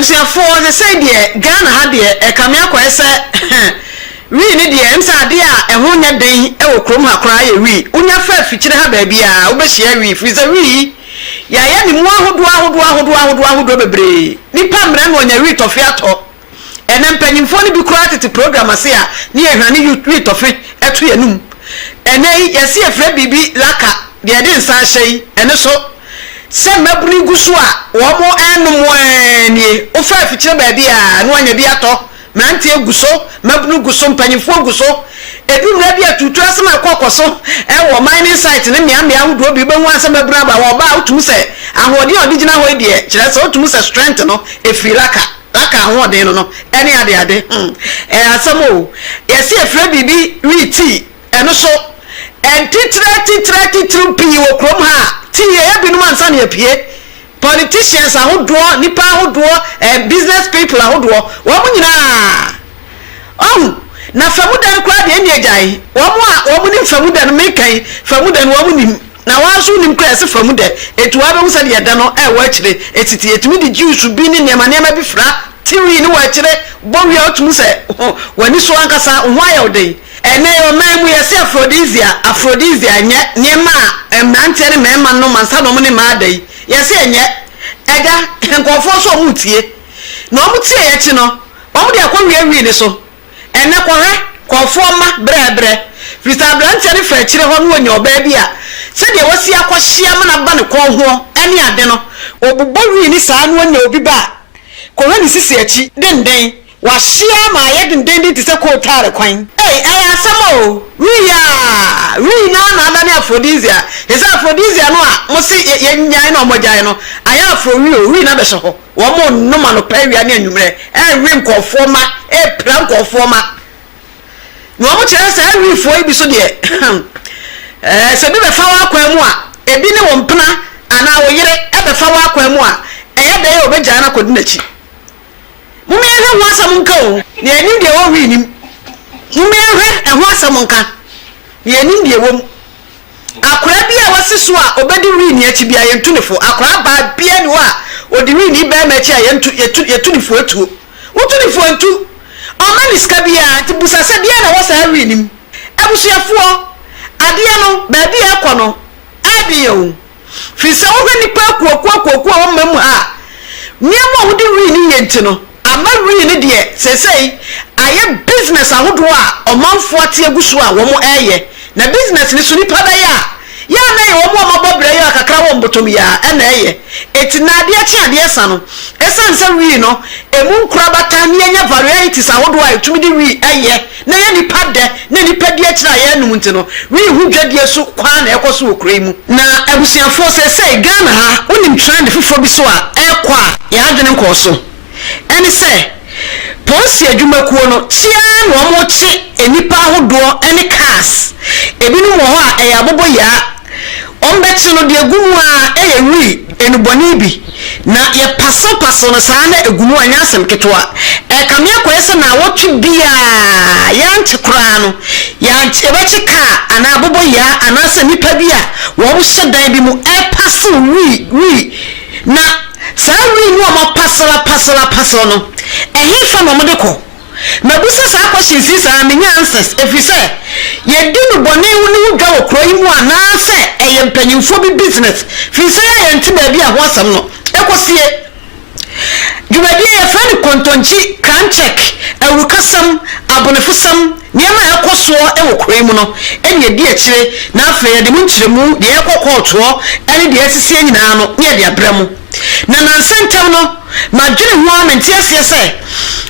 ebusiafo they say de Ghana ha de e kamia kwese wi ni de emsa de a eho nya den e wo krom akora ye wi unya fa fikyire ha ba bia wo be hia wi friza wi ya ya ni mu ahodo bebre nipa mra na onya wi tofe ato ene mpanyimfo ni bi kura tete program ase a ni ehwane wi tofe eto yanum ene yesi efre bibi laka de de nsa hyei ene so se mabuni guso a wo mo enum enie o fa fikyire ba bia na onya bi ato mante eguso mabunu guso mpanyimfo guso edumra bia tutu asema kokoso e wo mining site ne mia ahodo bi benwu asema bra ba wo ba otum se ahode odigina ho de kire se otum se strength no efiraka laka ahode no ene ade asemo yesi efre bibi witi eno so entitrati pi wo krom ha ti ye binum ansa na apie politicians ahodo nipa ahodo business people ahodo wo munyina na famudan kwa de eni ejai wo mu ni famudan mekai famudan wo mu ni na wanso nim kwa se famudan etuwa be musa de yeda no wa kire etiti etumi de juice bi ni nema bi fra tiwi ni wa kire bowi otum se wani so ankasa ho ayode ene yo man mu yesi aphrodisia nye nema emnante ne mema no mansa no mu ni maadai yesi enye ega nkofo so mutie na omutie ye chi no omu de akwa wi ni so ene kofo ma bre fisa brante ne fra kire ho no onya oba bia se de wasi akwahia ma na ba ne kon ho ene ade no obubbo wi ni saa no onya obi ba ko ni sisi achi denden wa hia ma ye denden ti se ko tare kwan asamo wi na ne aphrodisia esa aphrodisia no a mo se ye nyan na omojai no aya afro wi na be so ho wo mo no ma no pa wi ne anwumre wi nkofo ma pra nkofo ma no mo chere se wi fo ibi so de se bi be fa wa kwa mu a ebi ne wo mpena ana wo yire e be fa wa kwa mu a eye de ye obegya na kodi nachi mo me he ho asam nka o ne ani de wo wi nim Humehwe eho asamonka ye nim de wom akora bia wasiso a obedi wi ni achi bia yentunifo akora ba bia ni wa odi wi ni ba ma chi a yentunifo etuo wotunifo entu omani ska bia tibusa se bia na wasa wi nim abusuafo ade no ba bia ekono abiyo fisa wo nipa kuokuo wo mamu a niamo wodi wi ni yenti no ama wi ni de sesei aye business ahodo a omanfo ate agusu a wo mo eye na business ni so nipa da ya na ye wo mo mabobere ya kakra wo mbotom ya na eye etinade a chi ade esa no esa nsa wi no emu nkura bata ne anya varieties ahodo a etumi de wi eye na ye nipa de na nipa de akira ye num nti no wi hu dwadie so kwa na ekoso okura mu na abusiafo se Ghana ha onim trend fifo bi so a ekwa ya adwene nkoso eni se Ponsi adwumakuo no tia no mo chi enipa ahodo ene cars ebinu wo ho a abobo ya ombeti no de agumu a wi enuboni bi na ye paso no saa na agumu anya asem ketwa kamia kwese na wotwe bia ya nchekura no ya ebechi ka ana abobo ya ana se nipa bia wo ho hyedan bi mu paso wi na saa wi no mo pasala no ehifa no modeko mabusa saa question sisa menya answers efise ye dinu bone hu dwa okro yi mu anase empanyimfo bi business fise ya nti ba bi a ho asam no ekosie dwumadi ye fan kontonchi can check awukasam abonefusam niema ekoso ewokro yi mu no ene di akire na afa ye de mu nkyiremu de ekokooto ene de asisi nyina no ye de abramo na nansentem no madwene ho amenti asiese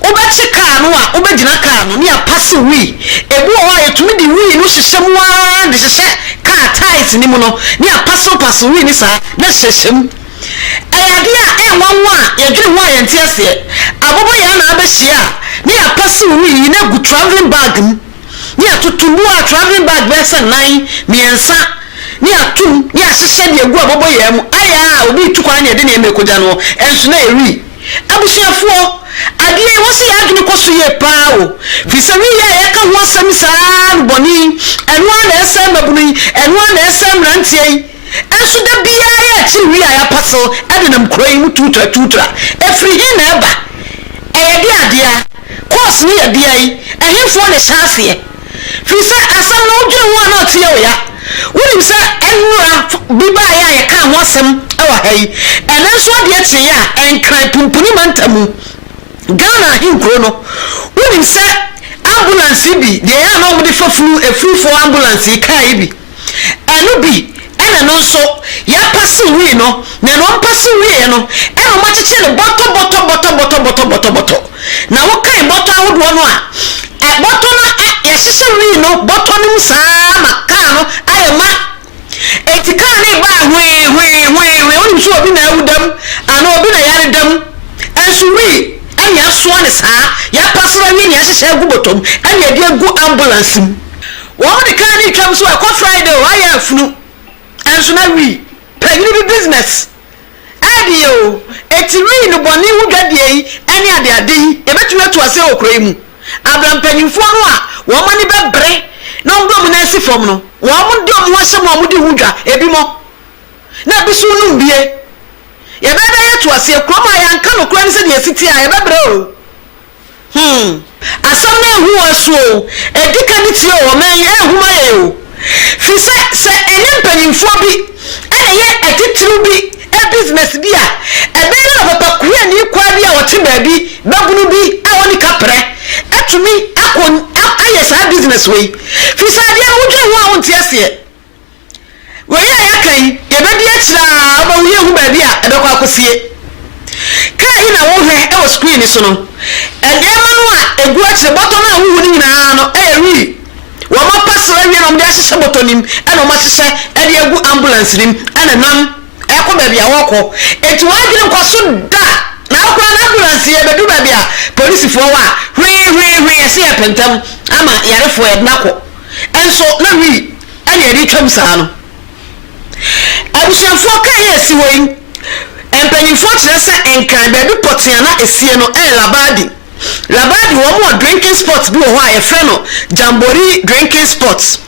obachi car no a obegina car no ne apase wi ebu o a yetumi de wi no hyehyem wa de hyehye car tires ni mu no ne apase wi ni sa na hyehyem ayade a enwanwa a yedwene ho ayenti ase abobo ya na abehia ne apase wi na gu traveling bag ne atutumbu a traveling bag besa 9 miensa ni atum ni ahyehyɛ de egu abobo ya mu aya obi tukwa na de na emekoja no enso na eri abusuafo ade e wosi ya adwene koso ye paa o fisa wi ya ka ho asam saa boni eno na esem babunu eno na esem rantie enso da bia ya chi wi a ya Parcel ade nam kura yi mu tutra efri hi na eba eyede adea course ni ya bia yi ehemfo ne chance fi se asam no dwe ho na otie o ya wonim se enura biba ya ka ho asem e wa hai enenso ade tie ya enkran pumpuni mantamu Ghana hinkro no wonim se ambulance bi de ya na omde fafuru efrufo ambulance kai bi enu bi ena no so ya Parcel wi no na no Parcel wi no ena ma cheche le boto na wo kai boto ahodo no a boto na ya cheche wi no boto nim saa ma ka no ayema etika ne ba hwe oni so obi na awudam ana obi na yare dam enso wi anya so ne saa ya Parcel wi ne ya cheche agu botom anya de agu ambulance wo de kan ni twam so e ko Friday wa ya funu enso na wi pagini business adio etiri no boni wudade yi ani ade yi ebetu to ase okrai mu abram panyimfo no a wo mani bebre na ndo mu na esi fom no wo mu ndo mu hye mu di wudwa ebi mo na bisu nu bie ye bebe ye to ase kroma ya nka no kra ni se de esiti a ye bebre o asam na ehu aso edika ni ti o men ehu ma ye o fi se ene panyimfo bi ene ye etitru bi business bi a ebe na papa kuya ni kwa bi a wote baabi babunu bi a woni kapre etumi akon ayesa business we fi sa dia wudwe ho a wonte ase we ya kan ye be dia kira oba wuye hu baabi a ebe kwa akosie kai na wo hwe e wo screen so no ede ma no a egu akire bottom na hu ni nyina no eri wo ma Parcel awie no mde ahye botonim e no ma hye e de egu ambulance nim ana nam eko baby awoko eti wadwene nkwaso da na akwa na ambulance ye bedu baby a police fo wa hwe ese ya pentam ama yarefo ednako enso na wi anya ri twam saa no abusianfo ka ye si woi empanyimfo kire se enkan baby potiana esie no labadi wo mo drinking spots bi wo a ye frɛ no Jamboree drinking spots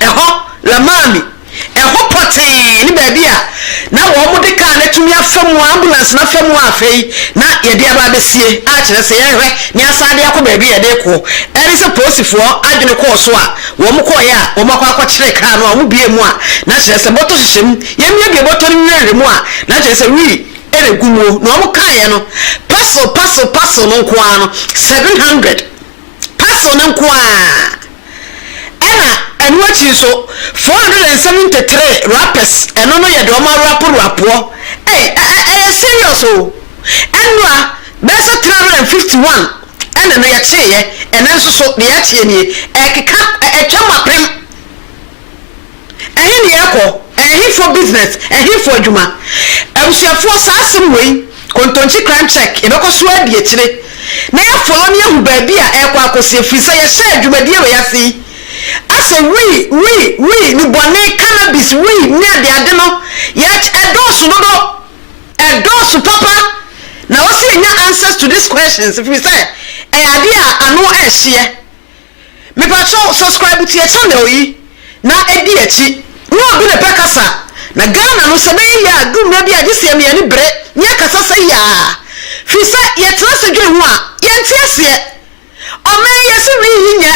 eho la mami eho poten ni baby a na wo mo de ka na tumi afamu ambulance na famu afei na ye de aba besie a kire se ye hwe ni asade akọ baby ye de ko eri se posifo adwene ko so a wo mo ko ya wo mo akọ kire ka no wo bie mu a na kire se boto hyehyem ye mie bie boto ni nwere mu a na kire se wi ere gumo no mo ka ye no Parcel no ko ano 700 Parcel no ko a ena wachi so 473 rappers eno no ye de o ma rapo serious o enwa besa 351 ena no ye cheye ena nso so de ya cheye ni ekeka etwa mapem ehi ni ekọ ehi for business ehi for adwuma abusiafo saasem wei kontonchi crime check ebeko so adie kire na ya follow ni ehu ba bi a ekọ akosie fisa ye share adwumadie we yasi ase we ni bone cannabis we ni ade no ya edosu papa na wasi enya answers to these questions if we say ade a ano ehye me pa subscribe to your channel yi na edi echi no bi le pekasa na Ghana no sebe ya dum na bi agise me ani bre nya kasa se ya fi se ye trase dwe ho a ye ntiase o me yesu wi hinya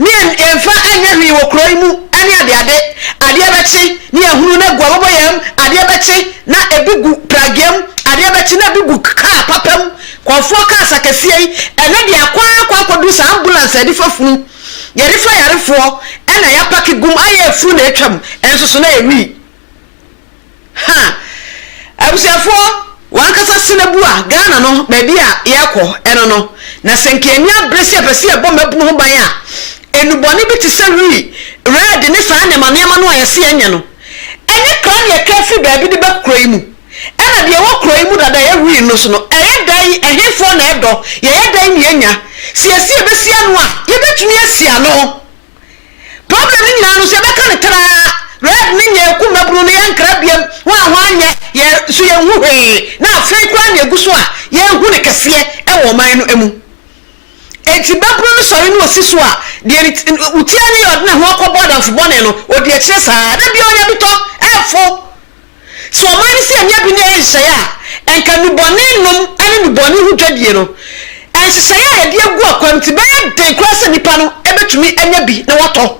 ni enfa anya hwi wo kroi mu ani ade bechi ni ehunu na gwa bobo yam ade bechi na ebigu pragem ade bechi na ebigu ka papam kwofo ka sakasie ene de akwa du sa ambulance ade fafunu yeri fa yarefo ena ya paki gum aye fu na etwam enso so na ewi abusiafo wankasa sinebu a Ghana no baby a yekọ eno no na senkenia bresi apese ebo mabunu ho ban a enuboni bi ti se red ni sa ne manema no ayese anya no enye kran ye kafi baby de bakroi mu ena de wo kroi mu dada ye wi no so no eye dai ehefo na edo ye dai ni anya siesi ebesia no a ye betumi asia no problem ni nyina no se beka ne tra red ni nye ku mabunu ne yankra biam wa anya ye so ye hu hwe na afei kwa nya guso a ye hu ne kese e wo man no emu enti babunu no sori no osi so a de utia ni od na ho akobod am fubone no odi akire saa na bia onya bito efo so man si anya bi na ehye ya enka mi bone num ani mi bone hu dwadie no enhye ya de agu akwam ti be de krasa nipa no ebetumi anya bi na wato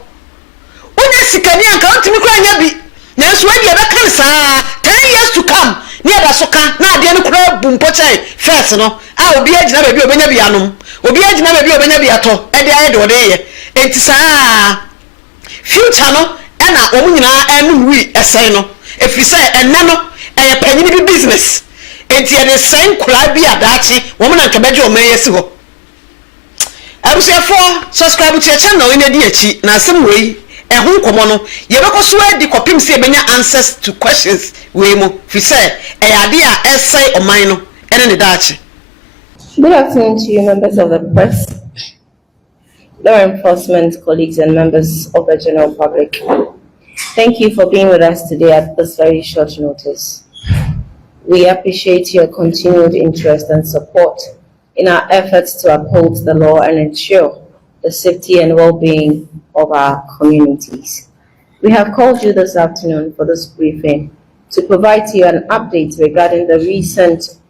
onya sikani anka ontimi kra anya bi na so adi ebe kan saa 10 years to come ni ada so kan na ade no kra bumpo chai first no a obi agina ba bi obenya bi anom obi agina ba bi obenya bi ato e de aye de ode ye enti saa future no e na omu nyina enu wi esai no efiri se enne no e panyini bi business enti e de sen kura bi adachi wo mu na nka beje o meyesi ho abusefo subscribe to your channel in edi achi na asem wei ehun komo no yebekọ so adi kopim se benya answers to questions we mo fi say ade a essay oman no ene ne daachi. Good afternoon to you, members of the press, law enforcement colleagues and members of the general public. Thank you for being with us today at this very short notice. We appreciate your continued interest and support in our efforts to uphold the law and ensure the safety and well-being of our communities. We have called you this afternoon for this briefing to provide to you an update regarding the recent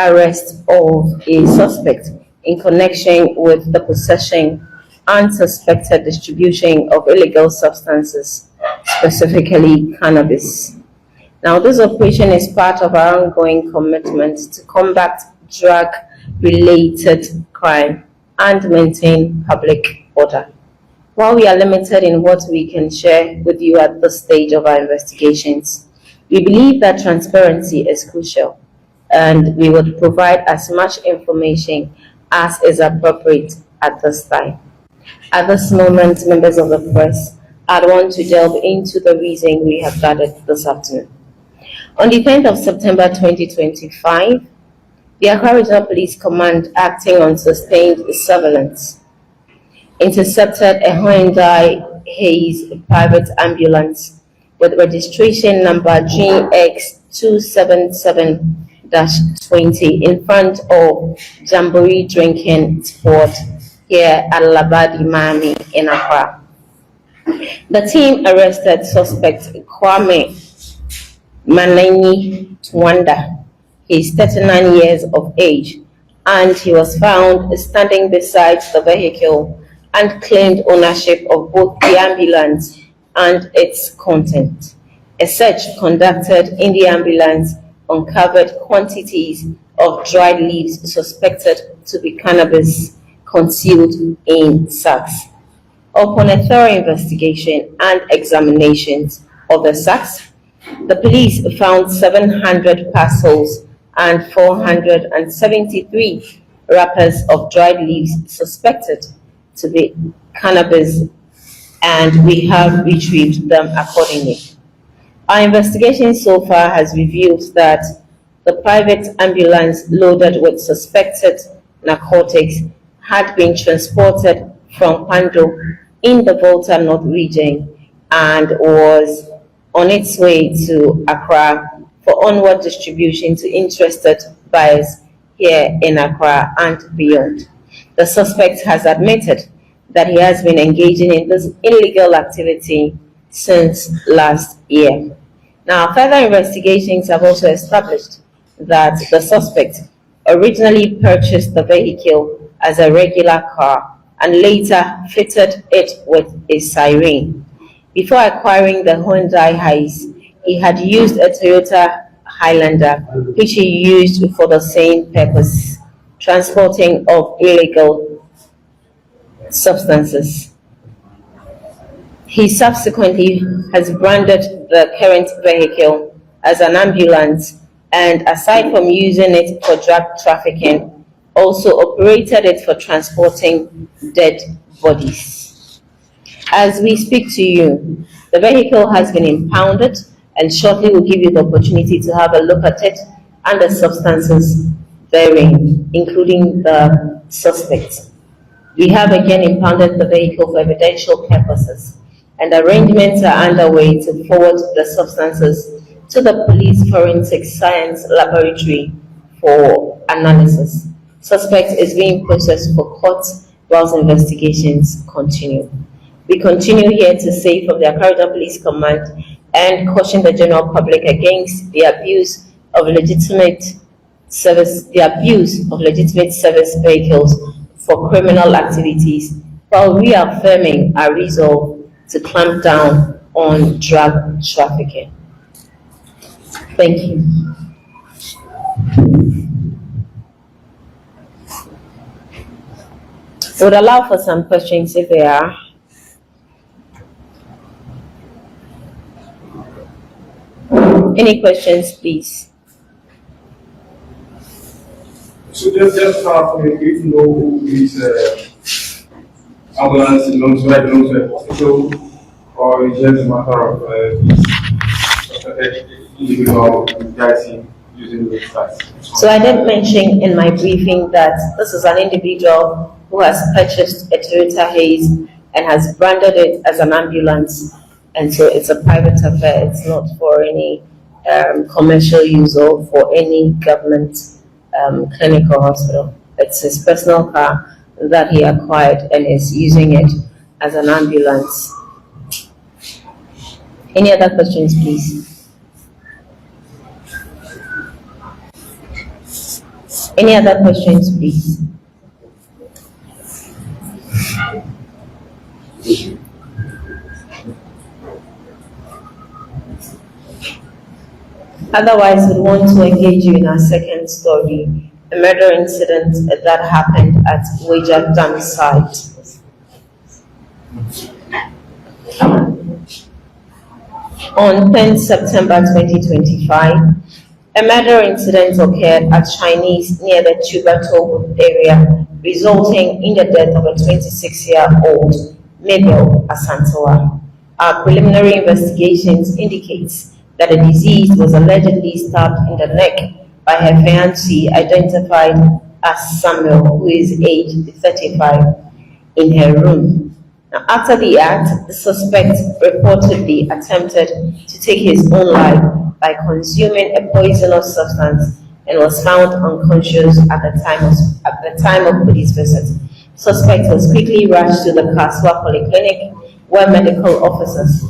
arrest of a suspect in connection with the possession and suspected distribution of illegal substances, specifically cannabis. Now, this operation is part of our ongoing commitment to combat drug-related crime and maintain public order. While we are limited in what we can share with you at this stage of our investigations, we believe that transparency is crucial, and we would provide as much information as is appropriate at this time. At this moment, members of the press, I'd want to delve into the reason we have gathered this afternoon. On the 10th of September 2025, the Accra Regional Police Command, acting on sustained surveillance, intercepted a Hyundai Haze private ambulance with registration number GX277-20 in front of Jamboree Drinking Sport here at Labadi, Miami, in Accra. The team arrested suspect Kwame Maneni Twanda. He is 39 years of age, and he was found standing beside the vehicle and claimed ownership of both the ambulance and its content. A search conducted in the ambulance uncovered quantities of dried leaves suspected to be cannabis concealed in sacks. Upon a thorough investigation and examinations of the sacks, the police found 700 parcels and 473 wrappers of dried leaves suspected to be cannabis, and we have retrieved them accordingly. Our investigation so far has revealed that the private ambulance loaded with suspected narcotics had been transported from Pando in the Volta North region and was on its way to Accra for onward distribution to interested buyers here in Accra and beyond. The suspect has admitted that he has been engaging in this illegal activity since last year. Now, further investigations have also established that the suspect originally purchased the vehicle as a regular car and later fitted it with a siren. Before acquiring the Hyundai Haze, he had used a Toyota Highlander, which he used for the same purpose, transporting of illegal substances. He subsequently has branded the current vehicle as an ambulance, and aside from using it for drug trafficking, also operated it for transporting dead bodies. As we speak to you, the vehicle has been impounded, and shortly we'll give you the opportunity to have a look at it and the substances therein, including the suspect. We have again impounded the vehicle for evidential purposes, and arrangements are underway to forward the substances to the Police Forensic Science Laboratory for analysis. Suspect is being processed for court whilst investigations continue. We continue here to say from the Accra Police Command and caution the general public against the abuse of legitimate service vehicles for criminal activities, while reaffirming our resolve to clamp down on drug trafficking. Thank you. Would allow for some questions if there are. Any questions, please? So just start with, if you know who is ambulance belongs to a hospital, or it's just a matter of individual guys using the sites. So I did mention in my briefing that this is an individual who has purchased a Toyota Haze and has branded it as an ambulance, and so it's a private affair. It's not for any commercial use or for any government clinic or hospital. It's his personal car that he acquired and is using it as an ambulance. Any other questions, please? Any other questions, please? Otherwise, we want to engage you in our second story, a murder incident that happened at Wager Dam site. On 10th September 2025, a murder incident occurred at Chinese near the Tubato area, resulting in the death of a 26-year-old Mabel Asantewa. Our preliminary investigations indicates that the deceased was allegedly stabbed in the neck by her fiancé, identified as Samuel, who is aged 35, in her room. Now, after the act, the suspect reportedly attempted to take his own life by consuming a poisonous substance and was found unconscious at the time of police visit. Suspect was quickly rushed to the Kaswa Polyclinic, where medical officers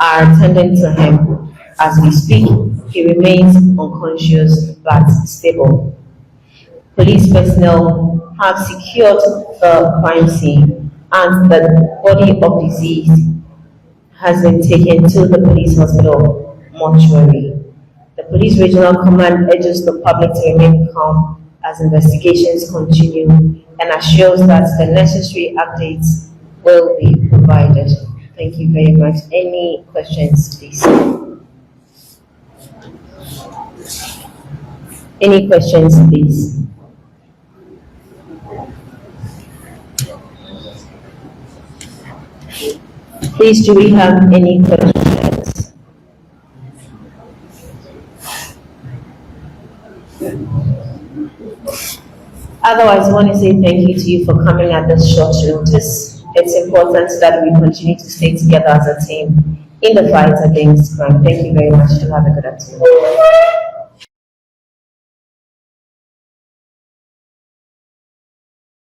are attending to him. As we speak, he remains unconscious but stable. Police personnel have secured the crime scene and the body of deceased has been taken to the police hospital mortuary. The police regional command urges the public to remain calm as investigations continue and assures that the necessary updates will be provided. Thank you very much. Any questions, please? Any questions, please? Please, do we have any questions? Otherwise, I want to say thank you to you for coming at this short notice. It's important that we continue to stay together as a team in the fight against crime. Thank you very much. Have a good afternoon.